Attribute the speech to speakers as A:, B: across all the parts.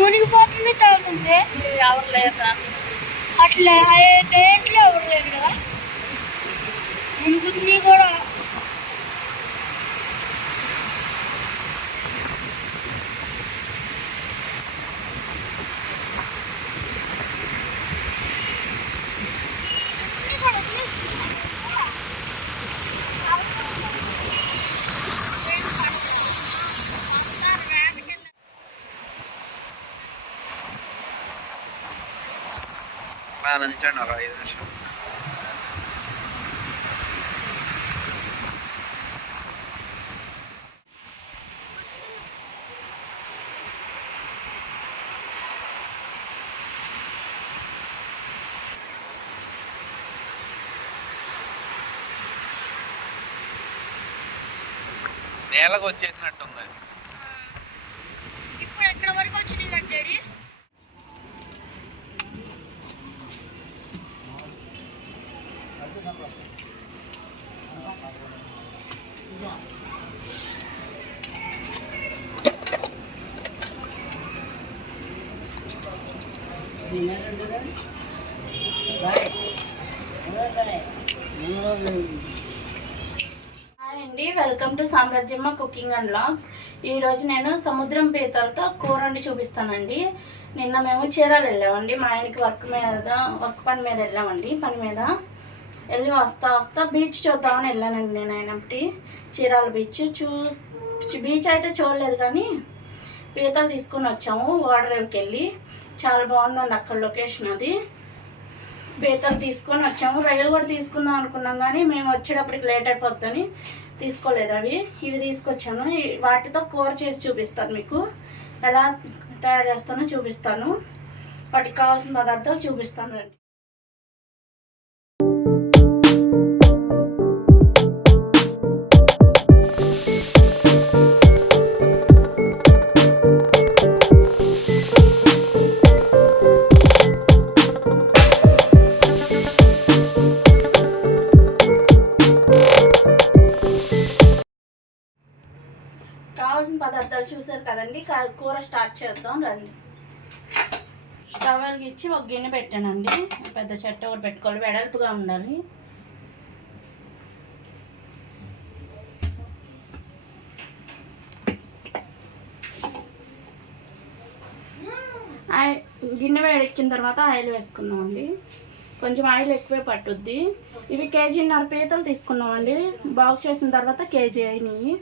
A: మునిగిపోతుంది తగ్గుతుంది
B: ఎవరు లేరా
A: అట్లే అదే దేంట్లో ఎవరు లేరు కదా. మునుగుతుంది కూడా.
C: నుంచండి ఒక ఐదు నిమిషాలు. నేలకు వచ్చేసినట్టుంది.
A: ఇప్పుడు ఎక్కడ వరకు వచ్చినాయి
B: అంటే సామ్రాజ్యమ్మ కుకింగ్ అండ్ లాగ్స్. ఈరోజు నేను సముద్రం పీతలతో కూర వండి చూపిస్తానండి. నిన్న మేము చీరాలు వెళ్ళామండి. మా ఆయనకి వర్క్ మీద వర్క్ పని మీద వెళ్ళామండి. పని మీద వెళ్ళి వస్తా వస్తా బీచ్ చూద్దామని వెళ్ళానండి నేను అయినప్పటి చీరాల బీచ్ చూ బీచ్ అయితే చూడలేదు కానీ పీతలు తీసుకొని వచ్చాము వాడరేవుకి వెళ్ళి. చాలా బాగుందండి అక్కడ లొకేషన్ అది. పీతలు తీసుకొని వచ్చాము. రొయ్యలు కూడా తీసుకుందాం అనుకున్నాం కానీ మేము వచ్చేటప్పటికి లేట్ అయిపోద్దని తీసుకోలేదు అవి. ఇవి తీసుకొచ్చాను. వాటితో కూర చేసి చూపిస్తాను మీకు. ఎలా తయారు చేస్తానో చూపిస్తాను. వాటికి కావాల్సిన పదార్థాలు చూపిస్తాను రండి. చూసారు కదండి. కూర స్టార్ట్ చేద్దాం రండి. స్టవ్ ఇచ్చి ఒక గిన్నె పెట్టానండి. పెద్ద చెట్టు ఒకటి పెట్టుకోవాలి. వెడల్పుగా ఉండాలి. ఆయిల్ గిన్నె వేడెక్కిన తర్వాత ఆయిల్ వేసుకుందామండి. కొంచెం ఆయిల్ ఎక్కువే పట్టుద్ది. ఇవి కేజీన్నర పీతలు తీసుకున్నామండి. బాక్స్ చేసిన తర్వాత కేజీ అయినాయి.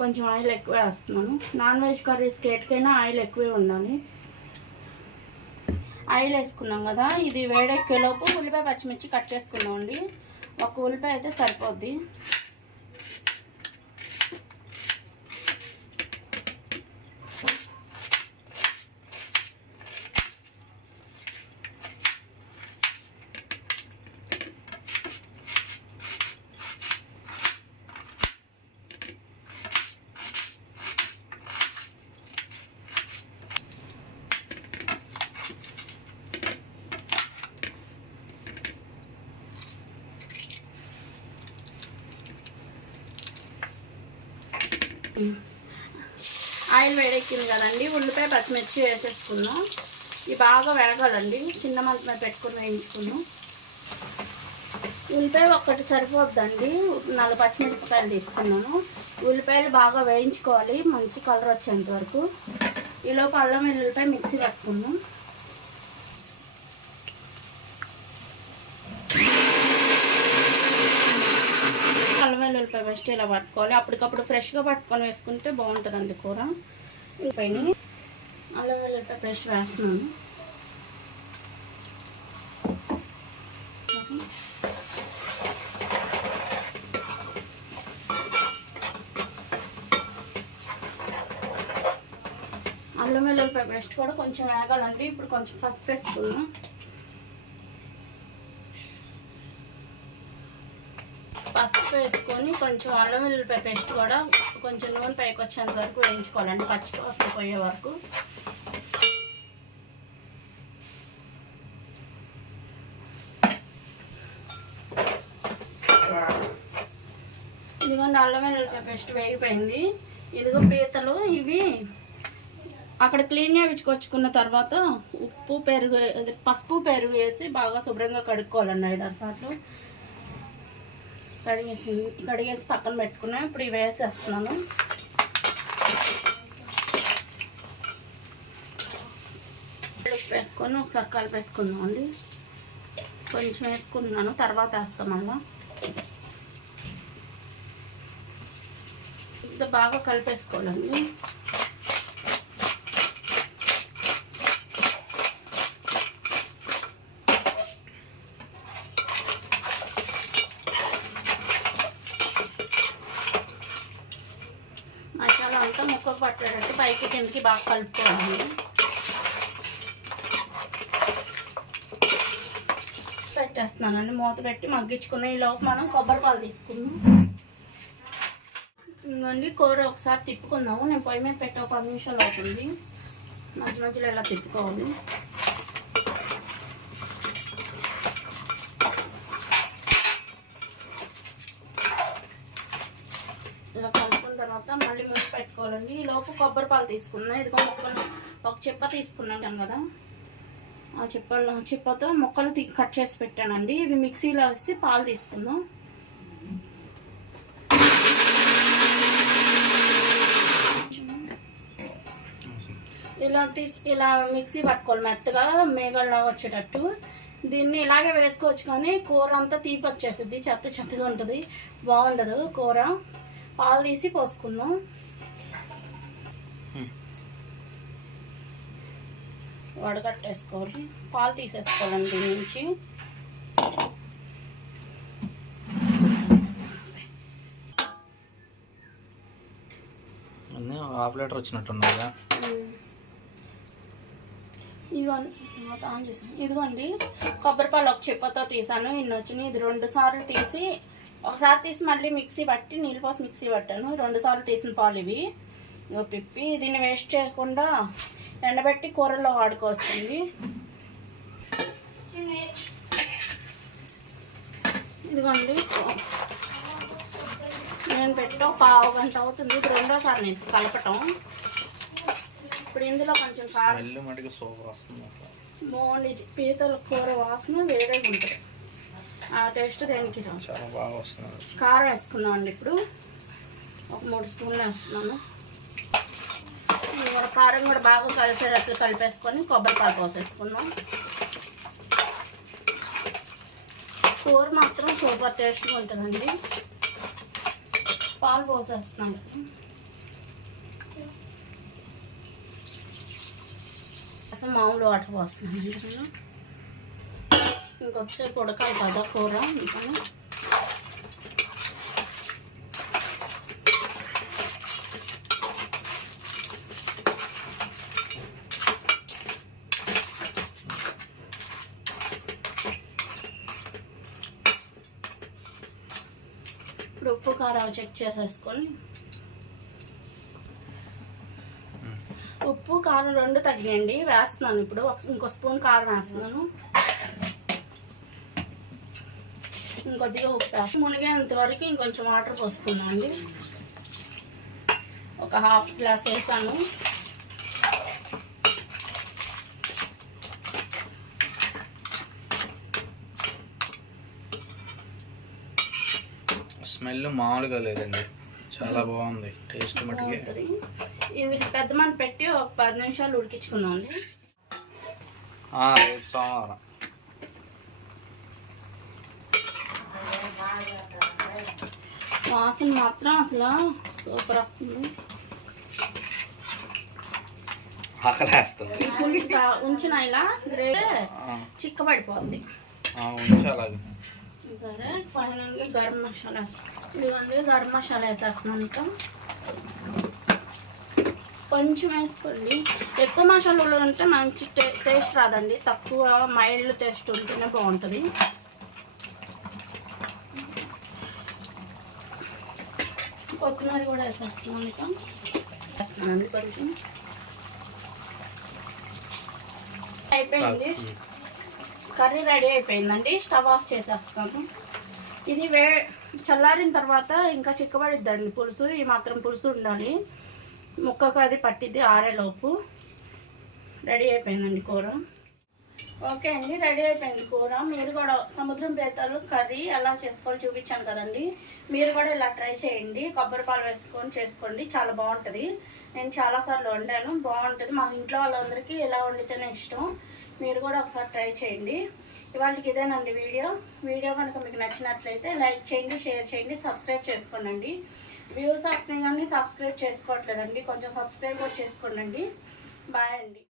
B: కొంచెం ఆయిల్ ఎక్కువే వేస్తున్నాను. నాన్ వెజ్ కర్రీస్కి ఎటుకైనా ఆయిల్ ఎక్కువే ఉండాలి. ఆయిల్ వేసుకున్నాం కదా ఇది వేడెక్కేలోపు ఉల్లిపాయ పచ్చిమిర్చి కట్ చేసుకున్నామండి ఒక ఉల్లిపాయ అయితే సరిపోద్ది ఆయిల్ వేడెక్కింది కదండి ఉల్లిపాయ పచ్చిమిర్చి వేసేసుకున్నాం ఇవి బాగా వేగాలండి చిన్న మంట మీద పెట్టుకుని వేయించుకున్నాం ఉల్లిపాయ ఒక్కటి సరిపోద్దండి నాలుగు పచ్చిమిరపకాయలు తీసుకున్నాను. ఉల్లిపాయలు బాగా వేయించుకోవాలి మంచి కలర్ వచ్చేంత వరకు. ఈలోపు అల్లం వెల్లుల్లిపాయ మిక్సీ పట్టుకున్నాం అల్లం వెల్లుల్లిపాయ ఫస్ట్ ఇలా పట్టుకోవాలి. అప్పటికప్పుడు ఫ్రెష్గా పట్టుకొని వేసుకుంటే బాగుంటుందండి కూర. ఉల్లిపాయని అల్లం వెల్లుల్లిపాయ పేస్ట్ వేస్తున్నాను. అల్లం వెల్లుల్లిపాయ పేస్ట్ కూడా కొంచెం వేగాలండి. ఇప్పుడు కొంచెం పసుపు వేసుకున్నాం పసుపు వేసుకొని కొంచెం అల్లం వెల్లుల్లిపాయ పేస్ట్ కూడా కొంచెం నూనె పైకి వచ్చేంత వరకు వేయించుకోవాలండి పచ్చిపసుపు పోయే వరకు. ఇదిగోండి అల్లం వెల్లుల్లిపాయ పేస్ట్ వేగిపోయింది. ఇదిగో పీతలు ఇవి అక్కడ క్లీన్ చేయించుకొచ్చుకున్న తర్వాత ఉప్పు పెరుగు పసుపు పెరుగు వేసి బాగా శుభ్రంగా కడుక్కోవాలండి ఐదారు సార్లు. కడిగేసి కడిగేసి పక్కన పెట్టుకున్నాం. ఇప్పుడు ఇవి వేసేస్తున్నాను. ఉప్పు వేసుకొని ఒకసారి కలిపేసుకుందాం అండి. కొంచెం వేసుకున్నాను తర్వాత వేస్తాం మళ్ళా. ఇంత బాగా కలిపేసుకోవాలండి మసాలా అంతా ముక్కకు పట్టేటట్టు పైకి కిందకి బాగా కలుపుకోవాలి పెట్టేస్తున్నానండి మూత పెట్టి మగ్గించుకుందాం ఈ లోపు మనం కొబ్బరి పాలు తీసుకుందాం ఇంకోండి కూర ఒకసారి తిప్పుకుందాము నేను పొయ్యి మీద పెట్టి ఒక పది నిమిషాలు అవుతుంది మధ్య మధ్యలో ఇలా తిప్పుకోవాలి ఇలా కలుపుకున్న తర్వాత మళ్ళీ ముంచి పెట్టుకోవాలండి. ఈ లోపు కొబ్బరి పాలు తీసుకున్నాం. ఇదిగో ముక్కలు ఒక చెప్ప తీసుకున్నాను కదా. ఆ చిప్పలు చెప్పతో ముక్కలు తీ- కట్ చేసి పెట్టానండి. ఇవి మిక్సీలో వేసి పాలు తీసుకుందాం. ఇలా తీసి ఇలా మిక్సీ పట్టుకోవాలి మెత్తగా మేగల్లో వచ్చేటట్టు. దీన్ని ఇలాగే వేసుకోవచ్చు కానీ కూర అంతా తీపి వచ్చేస్తుంది. చెత్త చెత్తగా ఉంటుంది. బాగుండదు కూర. పాలు తీసి పోసుకుందాం. వడగట్టేసుకోవాలి. పాలు తీసేసుకోవాలండి దీని నుంచి.
C: హాఫ్ లీటర్ వచ్చినట్టున్నాయా
B: ఇదిగోండి ఇదిగో ఆన్ చేసాను ఇదిగోండి కొబ్బరి పాలు ఒక చిప్పతో తీసాను. ఇన్ని వచ్చినాయి ఇది రెండు సార్లు తీసి ఒకసారి తీసి మళ్ళీ మిక్సీ పట్టి నీళ్ళు పోసి మిక్సీ పట్టాను. రెండు సార్లు తీసిన పాలు ఇవి. పిప్పి దీన్ని వేస్ట్ చేయకుండా ఎండబెట్టి కూరల్లో వాడుకోవచ్చండి. ఇదిగోండి. నేను పెట్టి పావు గంట అవుతుంది. ఇది రెండోసారి నేను కలపటం. ఇప్పుడు ఇందులో కొంచెం కారం. పీతల కూర వాసన వేరేగా ఉంటుంది ఆ టేస్ట్ దేనికి
C: చాలా బాగా వస్తుంది
B: కారం వేసుకుందాం అండి ఇప్పుడు. ఒక మూడు స్పూన్లు వేస్తున్నాను. కూడా కారం కూడా బాగా కలిసేటట్లు కలిపేసుకొని కొబ్బరి పాలు పోసేసుకుందాం. కూర మాత్రం సూపర్ టేస్ట్గా ఉంటుందండి. పాలు పోసేస్తున్నాను అసలు మామూలు వాటర్ పోస్తున్నాను ఇంకొద్దిసేపు ఉడకాలి కదా కూర ఇంకా ఇప్పుడు ఉప్పు కారాలు చెక్ చేసేసుకొని. ఉప్పు కారం రెండు తగ్గియండి. వేస్తున్నాను ఇప్పుడు. ఇంకో స్పూన్ కారం వేస్తున్నాను. ఇంకొద్దిగా ఉప్పు మునిగేంత వరకు ఇంకొంచెం వాటర్ పోసుకున్నాను అండి ఒక హాఫ్ గ్లాస్ వేసాను.
C: స్మెల్ మామూలుగా లేదండి. చాలా బాగుంది. టేస్ట్ మటుకి.
B: ఇది పెద్ద మన పెట్టి ఒక పది నిమిషాలు ఉడికించుకుందాం అండి
C: రేపు సోమవారం
B: వాసన మాత్రం అసలు సూపర్ వస్తుంది.
C: ఆకలేస్తుంది.
B: పులుసు ఉంచిన ఇలా? గ్రేవీ
C: ఆ,
B: చిక్కబడిపోద్ది.
C: ఆ, ఉంచు అలాగే.
B: సరే ఫైనల్గా గరం మసాలా ఇదిగోండి గరం మసాలా వేసేస్తున్నాను ఇంకా. కొంచెం వేసుకోండి. ఎక్కువ మసాలాలు ఉంటే మంచి టేస్ట్ రాదండి. తక్కువ మైల్డ్ టేస్ట్ ఉంటేనే బాగుంటుంది. కొత్తిమీర కూడా వేసేస్తున్నాను ఇక. వేస్తున్నానండి కొంచెం. అయిపోయింది. కర్రీ రెడీ అయిపోయిందండి. స్టవ్ ఆఫ్ చేసేస్తాను. ఇది వే చల్లారిన తర్వాత ఇంకా చిక్కబడిద్దండి పులుసు. ఈ మాత్రం పులుసు ఉండాలి. ముక్కకు అది పట్టిద్ది ఆరేలోపు. రెడీ అయిపోయిందండి కూర. ఓకే అండి రెడీ అయిపోయింది కూర. మీరు కూడా సముద్రం పీతలు కర్రీ ఎలా చేసుకోవాలో చూపించాను కదండి. మీరు కూడా ఇలా ట్రై చేయండి. కొబ్బరి పాలు వేసుకొని చేసుకోండి. చాలా బాగుంటుంది. నేను చాలాసార్లు వండాను. బాగుంటుంది. మా ఇంట్లో వాళ్ళందరికీ ఇలా వండితేనే ఇష్టం. మీరు కూడా ఒకసారి ట్రై చేయండి. ఇవాళకి ఇదేనండి వీడియో. వీడియో కనుక మీకు నచ్చినట్లయితే లైక్ చేయండి షేర్ చేయండి సబ్స్క్రైబ్ చేసుకోండి వ్యూస్ వస్తున్నాయి కానీ సబ్స్క్రైబ్ చేసుకోవట్లేదండి. కొంచెం సబ్స్క్రైబ్ కూడా చేసుకోండి బాయ్ అండి.